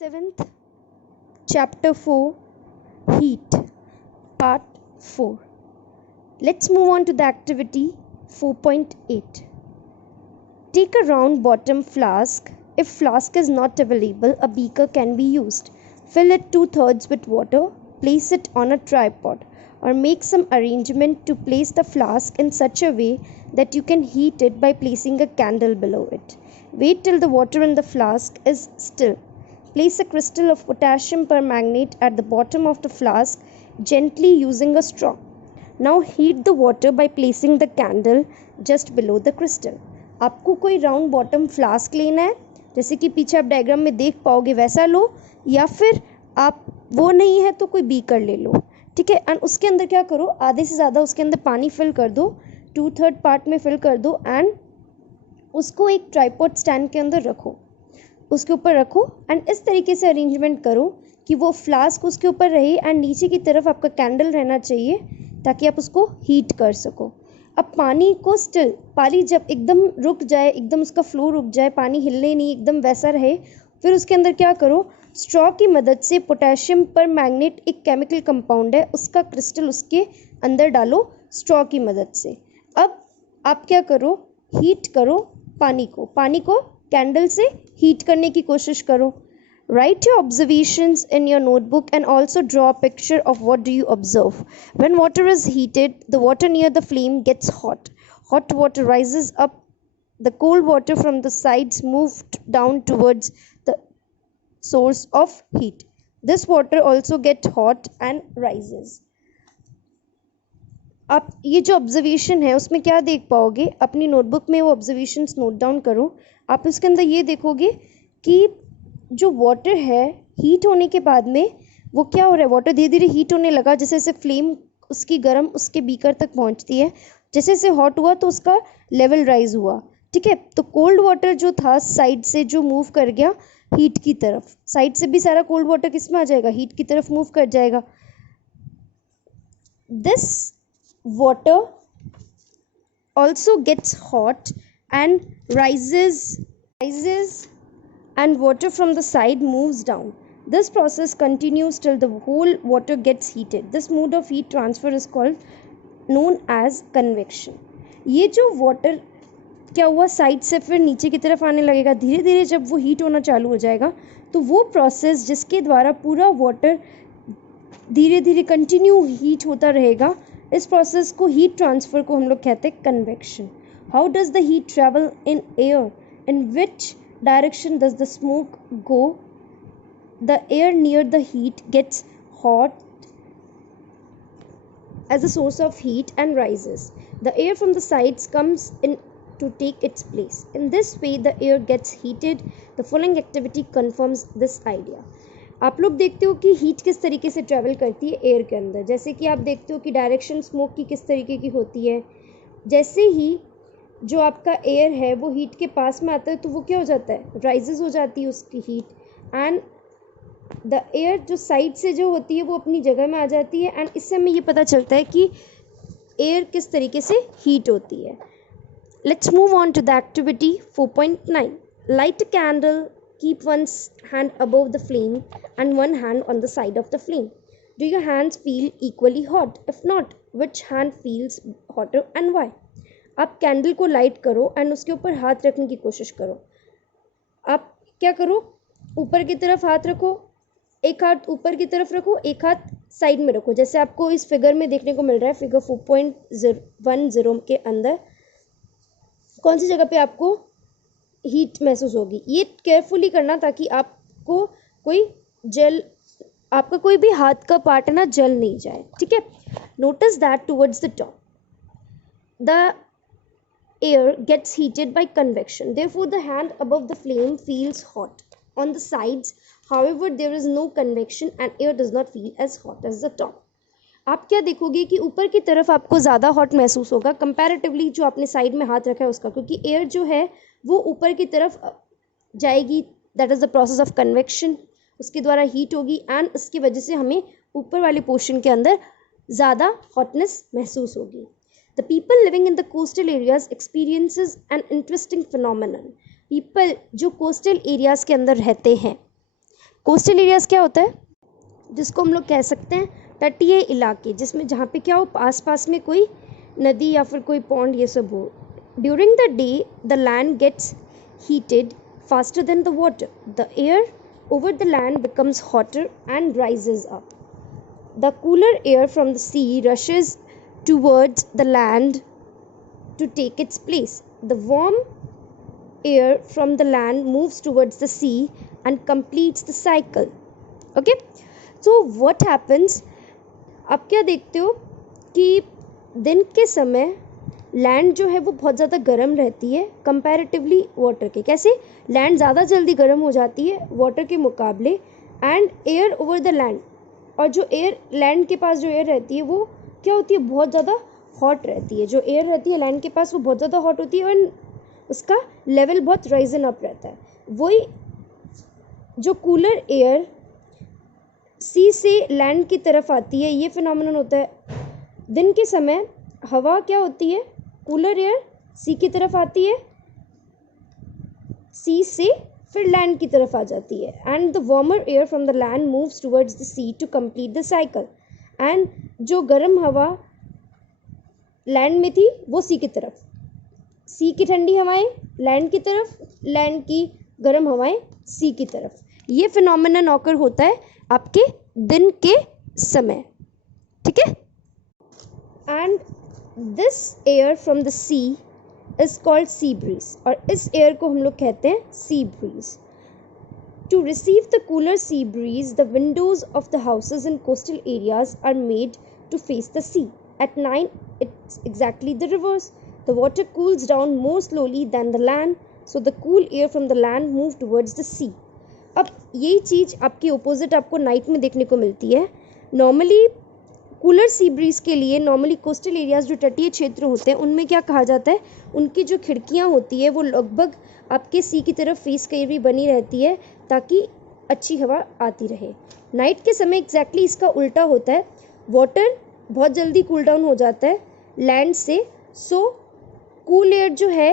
7th Chapter 4 Heat Part 4. Let's move on to the activity 4.8. Take a round bottom flask. If flask is not available, a beaker can be used. Fill it 2/3 with water. Place it on a tripod or make some arrangement to place the flask in such a way that you can heat it by placing a candle below it. Wait till the water in the flask is still. Place a crystal of potassium permanganate at the bottom of the flask gently using a straw. Now heat the water by placing the candle just below the crystal. आपको कोई round bottom flask लेना है, जैसे कि पीछे आप diagram में देख पाओगे वैसा लो, या फिर आप वो नहीं है तो कोई बीकर ले लो. ठीक है. एंड उसके अंदर क्या करो, आधे से ज़्यादा उसके अंदर पानी फिल कर दो, 2/3 पार्ट में फिल कर दो एंड उसको एक ट्राइपॉड स्टैंड के अंदर रखो, उसके ऊपर रखो एंड इस तरीके से अरेंजमेंट करो कि वो फ्लास्क उसके ऊपर रहे एंड नीचे की तरफ आपका कैंडल रहना चाहिए ताकि आप उसको हीट कर सको. अब पानी को स्टिल, पानी जब एकदम रुक जाए, एकदम उसका फ्लो रुक जाए, पानी हिले नहीं, एकदम वैसा रहे, फिर उसके अंदर क्या करो, स्ट्रॉ की मदद से पोटेशियम परमैंगनेट एक केमिकल कंपाउंड है, उसका क्रिस्टल उसके अंदर डालो स्ट्रॉ की मदद से. अब आप क्या करो, हीट करो पानी को कैंडल से हीट करने की कोशिश करो. Write your observations in your notebook and also draw a picture of what do you observe. When water is heated, the water near the flame gets hot. Hot water rises up. The cold water from the sides moved down towards the source of heat. This water also gets hot and rises. आप ये जो observation है उसमें क्या देख पाओगे, अपनी notebook में वो ऑब्जर्वेशंस नोट डाउन करो. आप इसके अंदर ये देखोगे कि जो वाटर है हीट होने के बाद में वो क्या हो रहा है, वाटर धीरे धीरे हीट होने लगा, जैसे जैसे फ्लेम उसकी गर्म उसके बीकर तक पहुंचती है, जैसे जैसे हॉट हुआ तो उसका लेवल राइज हुआ. ठीक है. तो कोल्ड वाटर जो था साइड से जो मूव कर गया हीट की तरफ, साइड से भी सारा कोल्ड वाटर किस में आ जाएगा, हीट की तरफ मूव कर जाएगा. This water also gets hot and rises and water from the side moves down. This process continues till the whole water gets heated. This mode of heat transfer is called known as convection. ये जो water क्या हुआ, side से फिर नीचे की तरफ आने लगेगा, धीरे धीरे जब वो हीट होना चालू हो जाएगा तो वो प्रोसेस जिसके द्वारा पूरा वाटर धीरे धीरे कंटिन्यू हीट होता रहेगा, इस प्रोसेस को हीट ट्रांसफ़र को हम लोग कहते हैं convection. How does the heat travel in air, in which direction does the smoke go. The air near the heat gets hot as a source of heat and rises. The air from the sides comes in to take its place. In this way the air gets heated. The following activity confirms this idea. आप लोग देखते हो कि heat किस तरीके से travel करती है एयर के अंदर, जैसे कि आप देखते हो कि डायरेक्शन स्मोक की किस तरीके की होती है. जैसे ही जो आपका एयर है वो हीट के पास में आता है तो वो क्या हो जाता है, राइजेस हो जाती है उसकी हीट एंड द एयर जो साइड से जो होती है वो अपनी जगह में आ जाती है एंड इससे हमें ये पता चलता है कि एयर किस तरीके से हीट होती है. Let's move on to the activity 4.9. Light a candle. Keep one's hand above the flame and one hand on the side of the flame. Do your hands feel equally hot? If not, which hand feels hotter and why? आप candle को light करो and उसके ऊपर हाथ रखने की कोशिश करो. आप क्या करो, ऊपर की तरफ हाथ रखो, एक हाथ ऊपर की तरफ रखो, एक हाथ साइड में रखो, जैसे आपको इस फिगर में देखने को मिल रहा है. फिगर 4.10 के अंदर कौन सी जगह पे आपको हीट महसूस होगी, ये केयरफुली करना ताकि आपको कोई जल, आपका कोई भी हाथ का पार्ट है ना जल नहीं जाए. ठीक है. Notice that towards the top the air gets heated by convection. Therefore the hand above the flame feels hot. On the sides however there is no convection and air does not feel as hot as the top. आप क्या देखोगे कि ऊपर की तरफ आपको ज़्यादा hot महसूस होगा कंपैरेटिवली जो आपने साइड में हाथ रखा है उसका, क्योंकि एयर जो है वो ऊपर की तरफ जाएगी. That is the process of convection. उसके द्वारा हीट होगी एंड इसकी वजह से हमें ऊपर वाले पोर्शन के अंदर ज़्यादा हॉटनेस महसूस होगी. The people living in the coastal areas experiences an interesting phenomenon. People जो कोस्टल एरियाज़ के अंदर रहते हैं, कोस्टल एरियाज क्या होता है, जिसको हम लोग कह सकते हैं तटीय इलाके, जिसमें जहाँ पे क्या हो, आस पास में कोई नदी या फिर कोई पॉन्ड ये सब हो. During the day the land gets heated faster than the water. The air over the land becomes hotter and rises up. The cooler air from the sea rushes towards the land to take its place. The warm air from the land moves towards the sea and completes the cycle. Okay? So what happens? आप क्या देखते हो कि दिन के समय land जो है वो बहुत ज़्यादा गर्म रहती है कंपैरेटिवली वाटर के. कैसे? लैंड ज़्यादा जल्दी गर्म हो जाती है वाटर के मुकाबले. And air over the land, और जो एयर लैंड के पास जो एयर रहती है वो क्या होती है, बहुत ज़्यादा हॉट रहती है. जो एयर रहती है लैंड के पास वो बहुत ज़्यादा हॉट होती है एंड उसका लेवल बहुत राइजन अप रहता है. वही जो कूलर एयर सी से लैंड की तरफ आती है, ये फिनोमेनन होता है. दिन के समय हवा क्या होती है, कूलर एयर सी की तरफ आती है, सी से फिर लैंड की तरफ आ जाती है. And the warmer air from the land moves towards the sea to complete the cycle. And जो गर्म हवा लैंड में थी वो सी की तरफ, सी की ठंडी हवाएं लैंड की तरफ, लैंड की गर्म हवाएं सी की तरफ. ये फिनोमेनन ऑकर होता है आपके दिन के समय. ठीक है? And this air from the sea is called sea breeze, और इस एयर को हम लोग कहते हैं sea breeze. To receive the cooler sea breeze the windows of the houses in coastal areas are made to face the sea. At night it's exactly the reverse. The water cools down more slowly than the land, so the cool air from the land move towards the सी. अब यही चीज़ आपकी opposite आपको night में देखने को मिलती है. Normally cooler sea bridge के लिए नॉर्मली कोस्टल एरियाज जो तटीय क्षेत्र होते हैं उनमें क्या कहा जाता है, उनकी जो खिड़कियां होती है वो लगभग आपके सी की तरफ फेस कहीं भी बनी रहती है ताकि अच्छी हवा आती रहे. नाइट के समय एग्जैक्टली इसका उल्टा होता है. वाटर बहुत जल्दी कूल डाउन हो जाता है लैंड से, सो कूल एयर जो है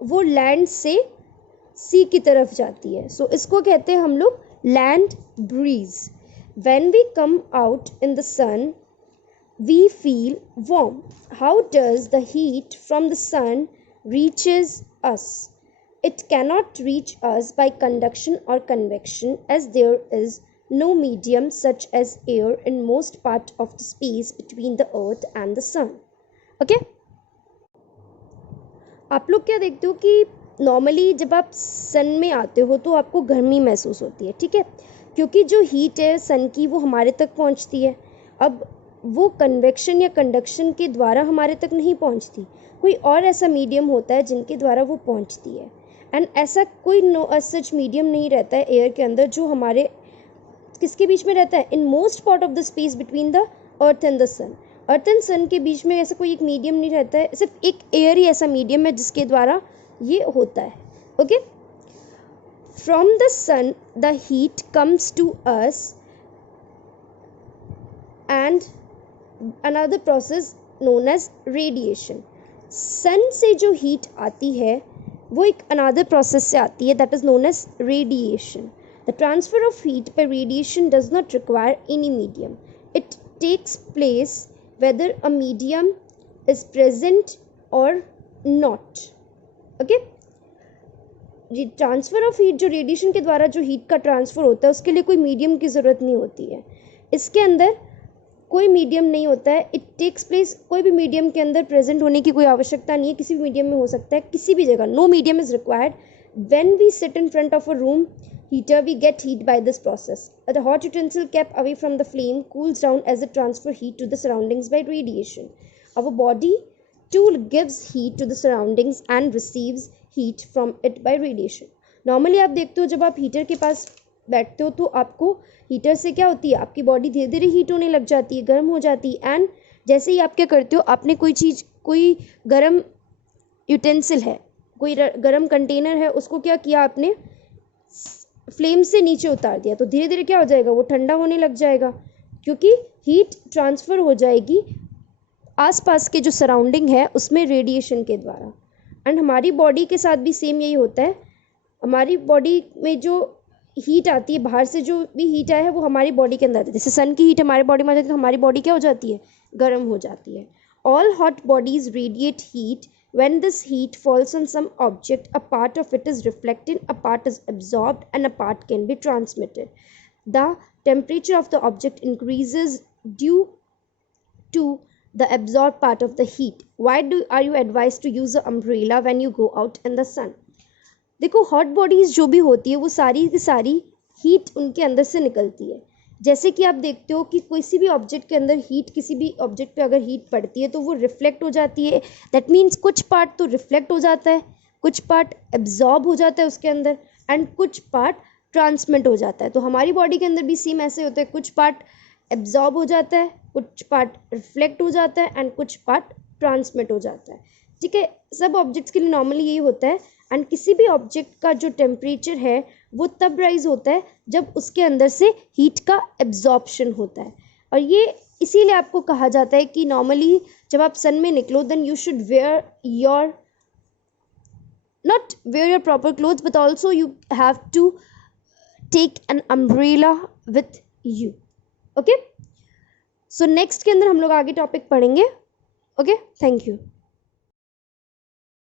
वो लैंड से सी की तरफ जाती है. सो इसको कहते हैं हम लोग land breeze. When we come out in the sun, we feel warm. How does the heat from the sun reaches us? It cannot reach us by conduction or convection, as there is no medium such as air in most part of the space between the earth and the sun. Okay? आप लोग क्या देखते हो कि normally जब आप sun में आते हो तो आपको गर्मी महसूस होती है. ठीक है? क्योंकि जो हीट है सन की वो हमारे तक पहुंचती है. अब वो कन्वेक्शन या कंडक्शन के द्वारा हमारे तक नहीं पहुंचती, कोई और ऐसा मीडियम होता है जिनके द्वारा वो पहुंचती है. एंड ऐसा कोई सच मीडियम नहीं रहता है एयर के अंदर जो हमारे किसके बीच में रहता है, in most part of the space between the earth and the sun. Earth and sun के बीच में ऐसा कोई एक मीडियम नहीं रहता है, सिर्फ एक एयर ही ऐसा मीडियम है जिसके द्वारा ये होता है. Okay? From the sun the heat comes to us and another process known as radiation. sun से जो heat आती है वो एक another process से आती है that is known as radiation. The transfer of heat by radiation does not require any medium. It takes place whether a medium is present or not. Okay? Transfer of heat, जो radiation के द्वारा जो heat का transfer होता है उसके लिए कोई मीडियम की ज़रूरत नहीं होती है. इसके अंदर कोई मीडियम नहीं होता है. इट टेक्स प्लेस, कोई भी मीडियम के अंदर प्रेजेंट होने की कोई आवश्यकता नहीं है, किसी भी मीडियम में हो सकता है किसी भी जगह. No medium is required. When we sit in front of a room heater we get heat by this process. The hot utensil kept away from the flame cools down as it transfers heat to the surroundings by radiation. Our body too gives heat to the surroundings and receives heat from it by radiation. Normally आप देखते हो जब आप heater के पास बैठते हो तो आपको हीटर से क्या होती है, आपकी बॉडी धीरे धीरे हीट होने लग जाती है, गर्म हो जाती है. एंड जैसे ही आप क्या करते हो, आपने कोई चीज़, कोई गर्म यूटेंसिल है, कोई गर्म कंटेनर है, उसको क्या किया आपने, फ्लेम से नीचे उतार दिया, तो धीरे धीरे क्या हो जाएगा, वो ठंडा होने लग जाएगा क्योंकि हीट ट्रांसफ़र हो जाएगी आसपास के जो सराउंडिंग है उसमें रेडिएशन के द्वारा. एंड हमारी बॉडी के साथ भी सेम यही होता है. हमारी बॉडी में जो हीट आती है बाहर से, जो भी हीट आया है वो हमारी बॉडी के अंदर आती है। जैसे सन की हीट हमारी बॉडी में आ जाती है तो हमारी बॉडी क्या हो जाती है, गर्म हो जाती है। All hot bodies radiate heat. When this heat falls on some object, a part of it is reflected, a part is absorbed, and a part can be transmitted. The temperature of the object increases due to the absorbed part of the heat. Why are you advised to use an umbrella when you go out in the sun? देखो hot bodies जो भी होती है वो सारी की सारी heat उनके अंदर से निकलती है। जैसे कि आप देखते हो कि किसी भी ऑब्जेक्ट के अंदर हीट, किसी भी ऑब्जेक्ट पे अगर हीट पड़ती है तो वो रिफ्लेक्ट हो जाती है। दैट मीन्स कुछ पार्ट तो रिफ्लेक्ट हो जाता है, कुछ पार्ट एब्जॉर्ब हो जाता है उसके अंदर, एंड कुछ पार्ट ट्रांसमिट हो जाता है। तो हमारी बॉडी के अंदर भी सेम ऐसे होता है, कुछ पार्ट एब्जॉर्ब हो जाता है, कुछ पार्ट रिफ्लेक्ट हो जाता है, एंड कुछ पार्ट ट्रांसमिट हो जाता है। ठीक है, सब ऑब्जेक्ट्स के लिए नॉर्मली यही होता है। एंड किसी भी ऑब्जेक्ट का जो टेम्परेचर है वो तब राइज होता है जब उसके अंदर से हीट का एब्जॉर्प्शन होता है। और ये इसीलिए आपको कहा जाता है कि नॉर्मली जब आप सन में निकलो then you should wear your not wear your proper clothes, but also you have to take an umbrella with you. Okay, so next के अंदर हम लोग आगे टॉपिक पढ़ेंगे. Okay, thank you.